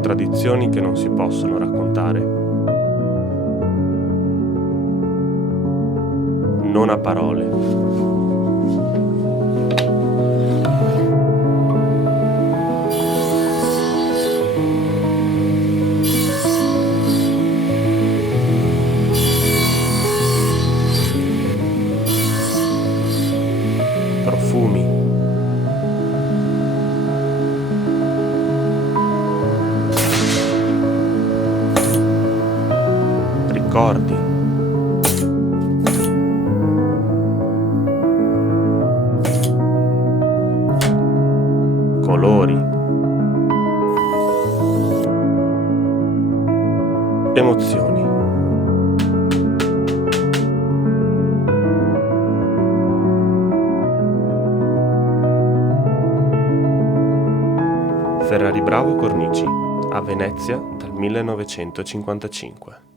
Sono tradizioni che non si possono raccontare. Non ha parole. Profumi. Ricordi. Colori. Emozioni. Ferrari Bravo Cornici, a Venezia dal 1955.